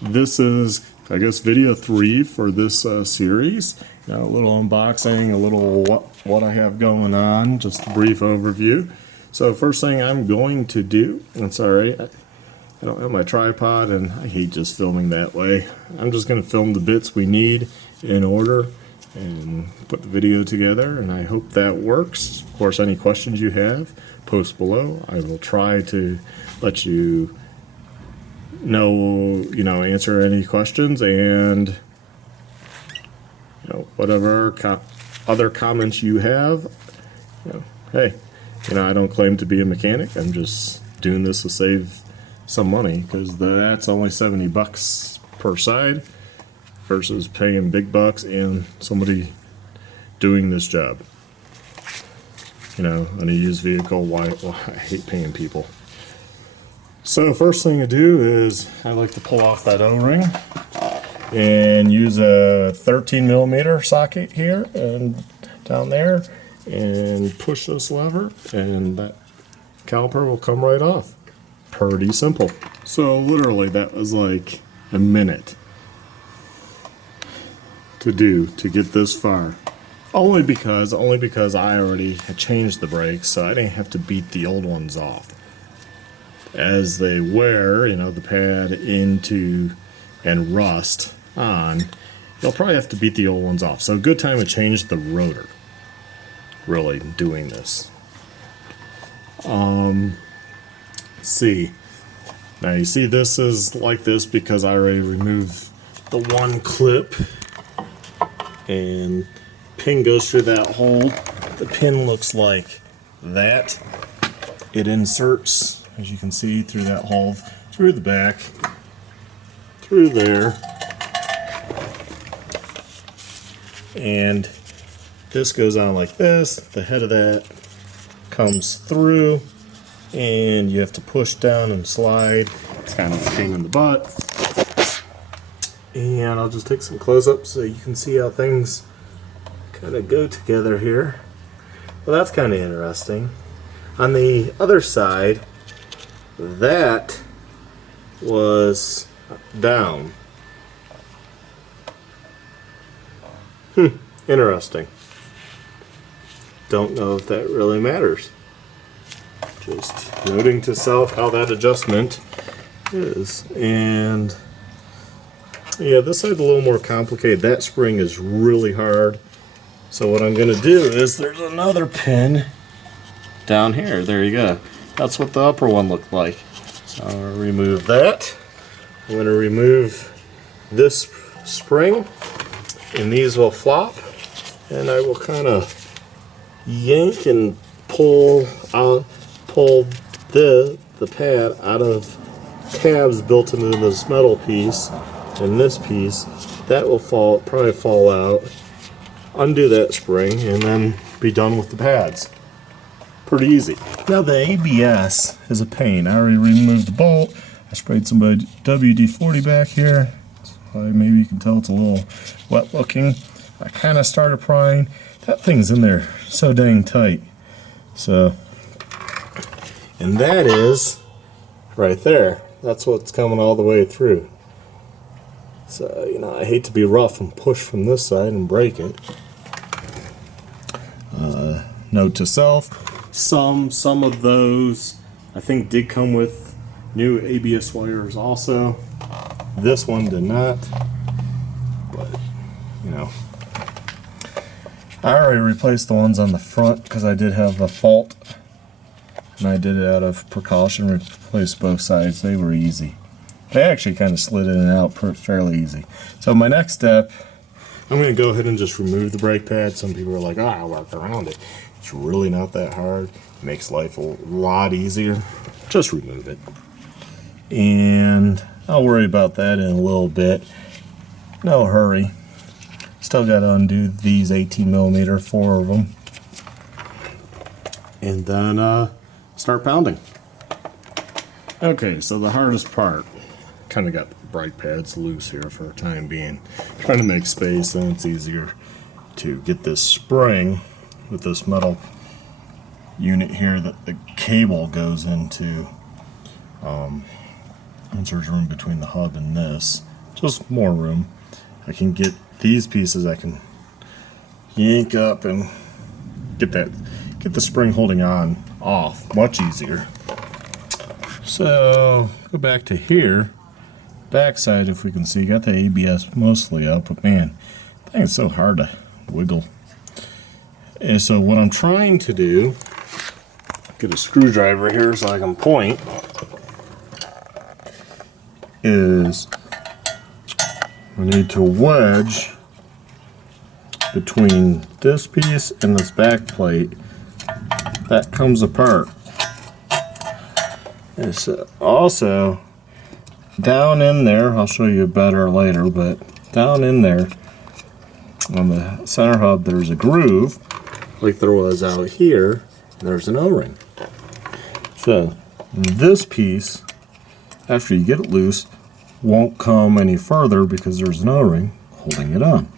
this is, I guess, video 3 for this series. A little unboxing, a little what I have going on, just a brief overview. So first thing I'm going to do, and sorry, I don't have my tripod and I hate just filming that way. I'm just going to film the bits we need in order and put the video together, and I hope that works. Of course, any questions you have, post below. I will try to let you know, answer any questions, and whatever other comments you have. Hey, I don't claim to be a mechanic. I'm just doing this to save some money, because that's only $70 per side versus paying big bucks and somebody doing this job. On a used vehicle, why I hate paying people. So first thing to do is I like to pull off that O-ring and use a 13mm socket here and down there and push this lever, and that caliper will come right off. Pretty simple. So literally that was like a minute to do to get this far. Only because I already had changed the brakes, so I didn't have to beat the old ones off. As they wear, the pad into and rust on, you'll probably have to beat the old ones off. So a good time to change the rotor. Really doing this. Let's see. Now you see this is like this because I already removed the one clip, and pin goes through that hole. The pin looks like that. It inserts, as you can see, through that hole, through the back, through there, and this goes on like this. The head of that comes through, and you have to push down and slide. It's kind of a pain in the butt. And I'll just take some close-ups so you can see how things kind of go together here. Well, that's kind of interesting. On the other side, that was down. Interesting. Don't know if that really matters. Just noting to self how that adjustment is. And yeah, this side's a little more complicated. That spring is really hard. So what I'm going to do is there's another pin down here. There you go. That's what the upper one looked like. So I'm going to remove that. I'm going to remove this spring, and these will flop, and I will kind of yank and pull the pad out of tabs built into this metal piece, and this piece that will probably fall out. Undo that spring and then be done with the pads. Pretty easy. Now the ABS is a pain. I already removed the bolt. I sprayed some WD-40 back here. So maybe you can tell it's a little wet looking. I kind of started prying. That thing's in there so dang tight. So, and that is right there. That's what's coming all the way through. So, I hate to be rough and push from this side and break it. Note to self, some of those I think did come with new ABS wires also. This one did not, but I already replaced the ones on the front because I did have a fault, and I did it out of precaution, replaced both sides. They were easy. They actually kind of slid in and out fairly easy. So my next step, I'm going to go ahead and just remove the brake pad. Some people are like, oh, I'll work around it. It's really not that hard. It makes life a lot easier. Just remove it. And I'll worry about that in a little bit. No hurry. Still got to undo these 18mm, 4 of them. And then start pounding. Okay, so the hardest part, kind of got brake pads loose here for the time being. Trying to make space, and it's easier to get this spring with this metal unit here that the cable goes into. Once there's room between the hub and this, just more room. I can get these pieces, I can yank up and get the spring holding on off much easier. So go back to here, backside, if we can see, got the ABS mostly up, but man, I think it's so hard to wiggle. And so what I'm trying to do, get a screwdriver here so I can point, is I need to wedge between this piece and this back plate that comes apart. And so also down in there, I'll show you better later, but down in there on the center hub there's a groove like there was out here. There's an O-ring. So this piece, after you get it loose, won't come any further because there's an O-ring holding it on.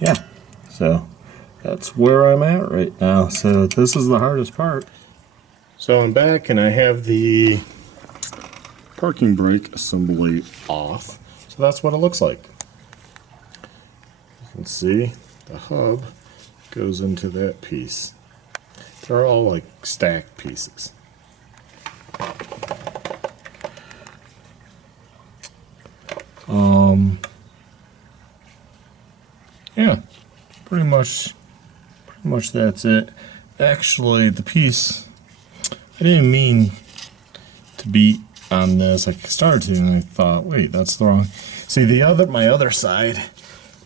Yeah, so that's where I'm at right now. So this is the hardest part. So I'm back and I have the parking brake assembly off. So that's what it looks like. You can see the hub goes into that piece. They're all like stacked pieces. Yeah, pretty much that's it. Actually, the piece, I didn't mean to beat on this. I started to, and I thought, wait, that's the wrong. See, my other side,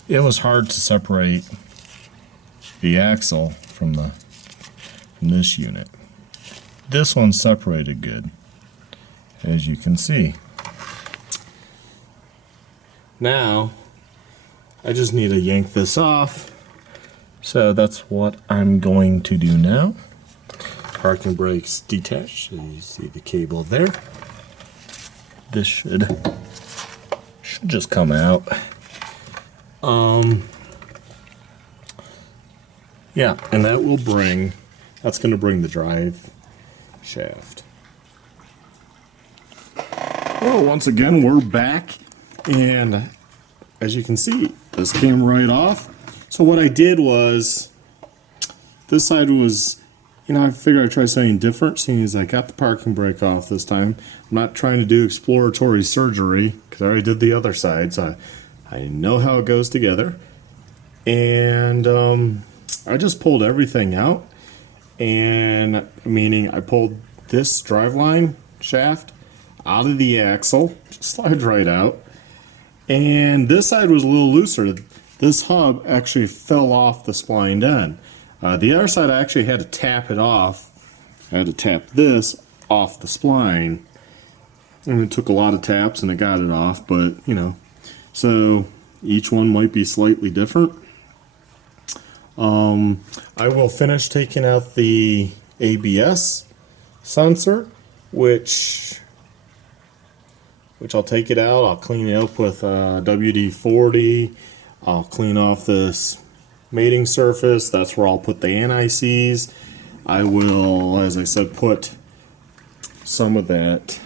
it was hard to separate the axle from this unit. This one separated good, as you can see. Now, I just need to yank this off. So that's what I'm going to do now. Parking brakes detached, so you see the cable there. This should just come out. Yeah, and that's going to bring the drive shaft. Well, once again, we're back, and as you can see, this came right off. So what I did was, this side was, I figured I'd try something different, seeing as I got the parking brake off this time. I'm not trying to do exploratory surgery, because I already did the other side, so I know how it goes together. And I just pulled everything out, and meaning I pulled this driveline shaft out of the axle, just slides right out. And this side was a little looser. This hub actually fell off the splined end. The other side I actually had to tap it off. I had to tap this off the spline. And it took a lot of taps and it got it off, but so each one might be slightly different. I will finish taking out the ABS sensor, which I'll take it out. I'll clean it up with WD-40. I'll clean off this mating surface. That's where I'll put the anti-seize. I will, as I said, put some of that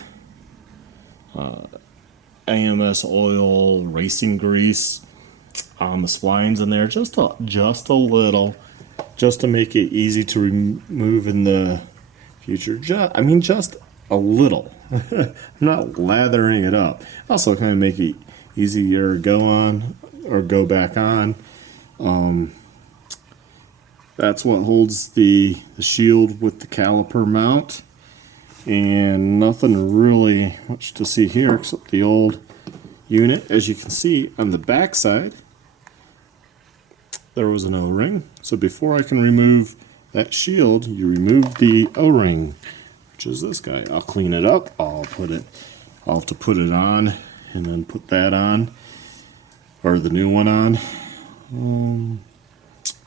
AMS oil racing grease on the splines in there, just a little, just to make it easy to remove in the future. Just a little. I'm not lathering it up. Also, kind of make it easier to go on or go back on. That's what holds the shield with the caliper mount, and nothing really much to see here except the old unit. As you can see on the back side, there was an O-ring. So before I can remove that shield, you remove the O-ring, which is this guy. I'll clean it up. I'll have to put it on and then put that on, or the new one on.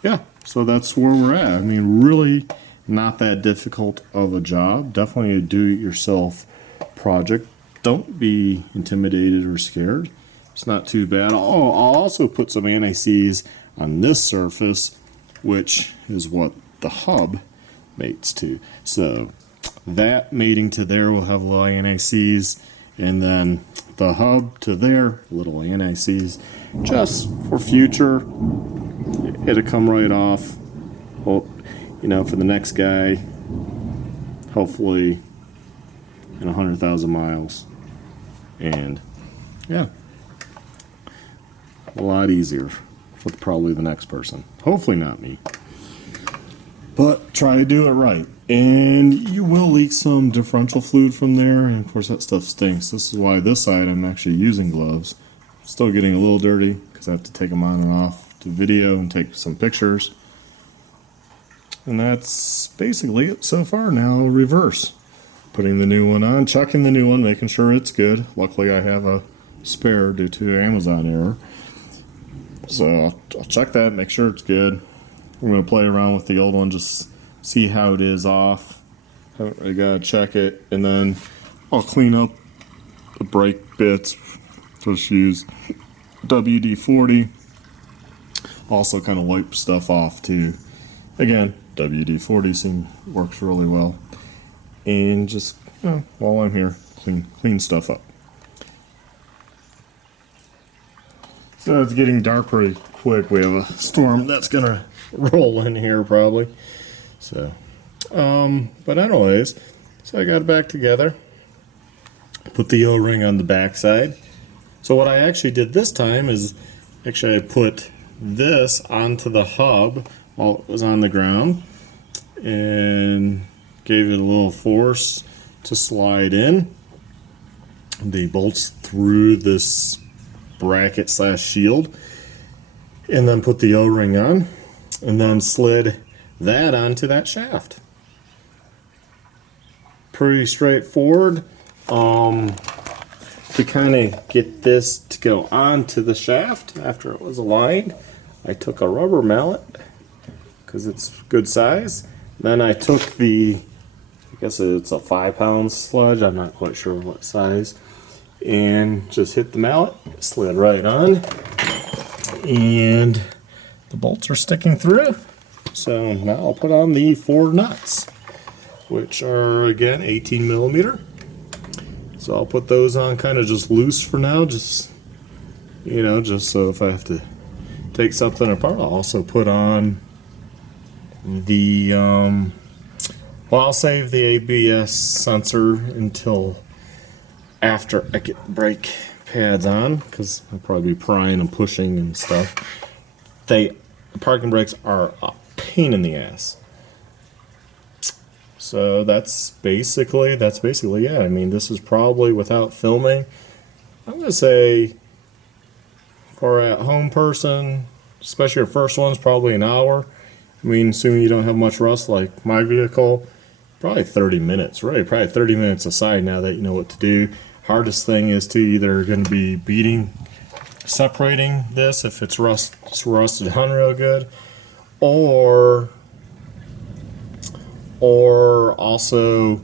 Yeah, so that's where we're at. Really not that difficult of a job. Definitely a do-it-yourself project. Don't be intimidated or scared. It's not too bad. I'll also put some anti-seize on this surface, which is what the hub mates to. So that mating to there will have little anti-seize, and then the hub to there, little anti-seize, just for future. It'll come right off. Well, you know, for the next guy, hopefully in 100,000 miles. And yeah, a lot easier for probably the next person. Hopefully not me. But try to do it right. And you will leak some differential fluid from there, and of course that stuff stinks. This is why this side I'm actually using gloves. Still getting a little dirty because I have to take them on and off to video and take some pictures. And that's basically it so far. Now reverse. Putting the new one on, checking the new one, making sure it's good. Luckily I have a spare due to Amazon error. So I'll check that, make sure it's good. I'm going to play around with the old one, just see how it is off. I got to check it, and then I'll clean up the brake bits. Just use WD-40. Also kind of wipe stuff off too. Again, WD-40 works really well. And just, while I'm here, clean stuff up. So it's getting dark pretty quick. We have a storm that's gonna roll in here probably. So, but anyways, so I got it back together. Put the O-ring on the back side. So what I actually did this time is, actually I put this onto the hub while it was on the ground, and gave it a little force to slide in. The bolts through this bracket / shield, and then put the O-ring on, and then slid that onto that shaft. Pretty straightforward. To kind of get this to go onto the shaft after it was aligned, I took a rubber mallet because it's good size. Then I took the, I guess it's a 5-pound sludge, I'm not quite sure what size, and just hit the mallet, slid right on, and the bolts are sticking through. So now I'll put on the 4 nuts, which are again 18 millimeter. So I'll put those on kind of just loose for now, just, you know, just so if I have to take something apart. I'll also put on the, well, I'll save the ABS sensor until after I get brake pads on, because I'll probably be prying and pushing and stuff. The parking brakes are a pain in the ass. So that's basically it. I mean, this is probably, without filming, I'm going to say for a home person, especially your first one's probably an hour. I mean, assuming you don't have much rust like my vehicle, probably 30 minutes, really, probably 30 minutes aside now that you know what to do. Hardest thing is to either going to be separating this if it's rusted on real good, or also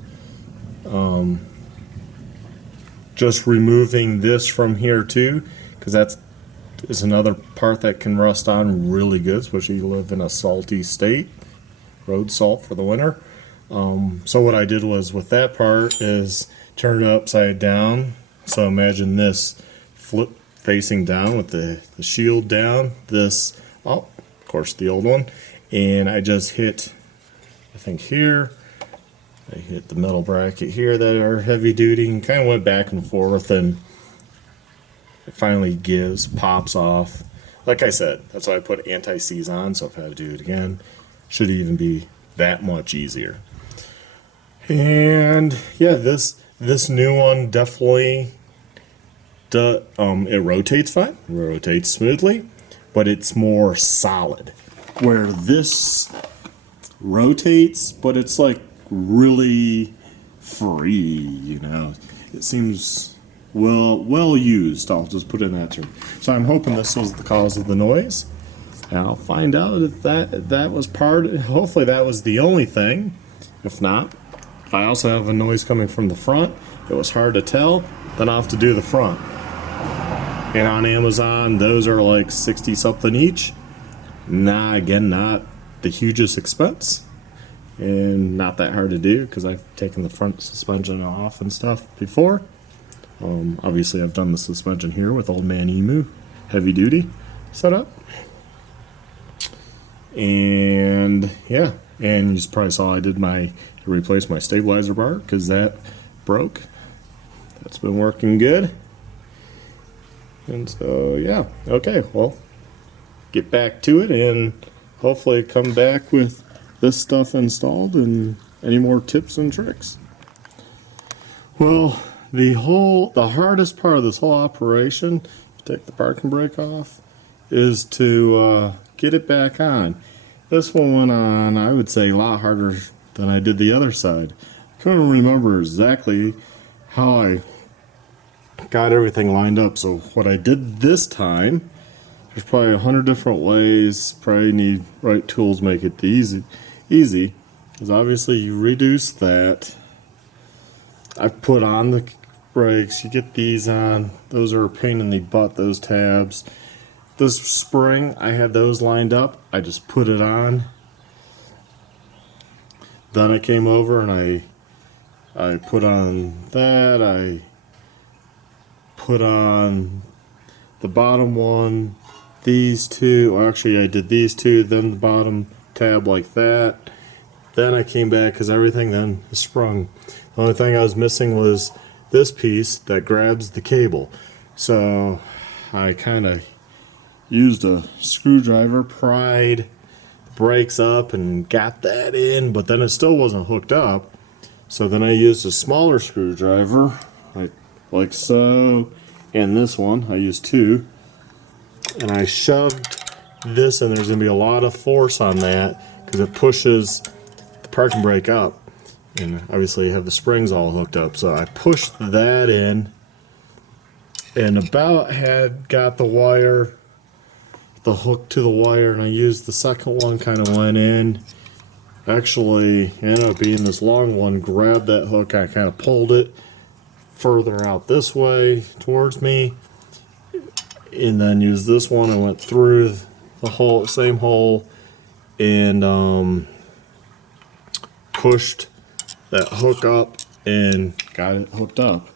just removing this from here too, because that is another part that can rust on really good, especially if you live in a salty state, road salt for the winter. So what I did was, with that part, is turn it upside down. So imagine this flip facing down with the shield down, this, oh, of course the old one, and I just hit, I think here, I hit the metal bracket here that are heavy duty, and kind of went back and forth, and it finally gives, pops off. Like I said, that's why I put anti-seize on, so if I had to do it again, should even be that much easier. And yeah, this new one definitely it rotates fine, rotates smoothly, but it's more solid. Where this rotates, but it's like really free, you know. It seems well used, I'll just put it in that term. So I'm hoping this was the cause of the noise, and I'll find out if that was hopefully that was the only thing. If not, if I also have a noise coming from the front, it was hard to tell, then I'll have to do the front. And on Amazon, those are like 60 something each. Again, not the hugest expense. and not that hard to do because I've taken the front suspension off and stuff before. Obviously I've done the suspension here with Old Man Emu heavy duty setup. And yeah, and you probably saw I did replace my stabilizer bar because that broke. That's been working good. And so yeah, okay, well, get back to it and hopefully come back with this stuff installed and any more tips and tricks. Well, the hardest part of this whole operation, take the parking brake off, is to get it back on. This one went on, I would say, a lot harder than I did the other side. I couldn't remember exactly how I got everything lined up. So what I did this time, there's probably 100 different ways. Probably need right tools, make it easy. Because obviously you reduce that. I put on the brakes. You get these on. Those are a pain in the butt. Those tabs. This spring, I had those lined up. I just put it on. Then I came over and I put on that. I put on the bottom one. These two. Actually, I did these two. Then the bottom tab like that. Then I came back because everything then sprung. The only thing I was missing was this piece that grabs the cable. So I kind of used a screwdriver, pried the brakes up and got that in, but then it still wasn't hooked up. So then I used a smaller screwdriver, like so, and this one, I used two, and I shoved this, and there's going to be a lot of force on that because it pushes the parking brake up. And obviously you have the springs all hooked up. So I pushed that in and about had got the wire, the hook to the wire, and I used the second one, kind of went in. Actually ended up being this long one, grabbed that hook, I kind of pulled it further out this way towards me, and then used this one. I went through the same hole and pushed that hook up and got it hooked up.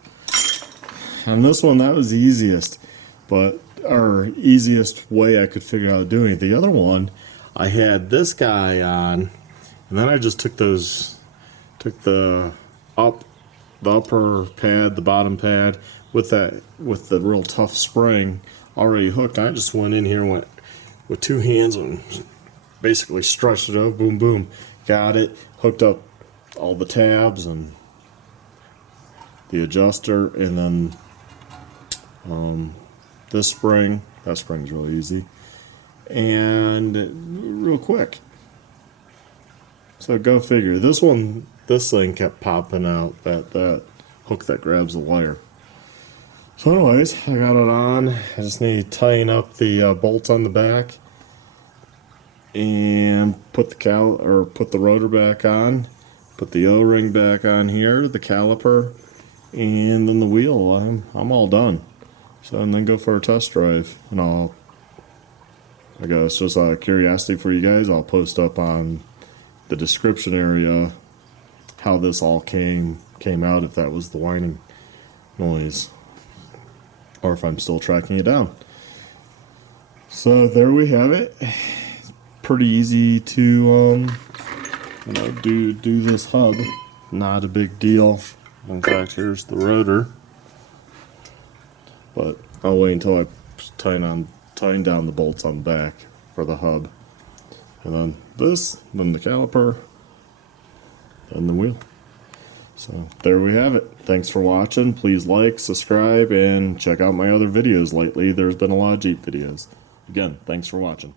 On this one, that was the easiest, or easiest way I could figure out doing it. The other one, I had this guy on, and then I just took the upper pad, the bottom pad, with the real tough spring already hooked. I just went in here, went with two hands and basically stretched it over, boom, boom, got it hooked up, all the tabs and the adjuster, and then this spring. That spring's really easy and real quick. So go figure. This thing kept popping out, that hook that grabs the wire. So anyways, I got it on. I just need to tighten up the bolts on the back and put the rotor back on. Put the O-ring back on here, the caliper, and then the wheel. I'm all done. So, and then go for a test drive. And I guess just out of curiosity for you guys, I'll post up on the description area how this all came out, if that was the whining noise, or if I'm still tracking it down. So there we have it. It's pretty easy to do this hub. Not a big deal. In fact, here's the rotor. But I'll wait until I tighten down the bolts on the back for the hub. And then this, then the caliper, and the wheel. So there we have it. Thanks for watching. Please like, subscribe, and check out my other videos lately. There's been a lot of Jeep videos. Again, thanks for watching.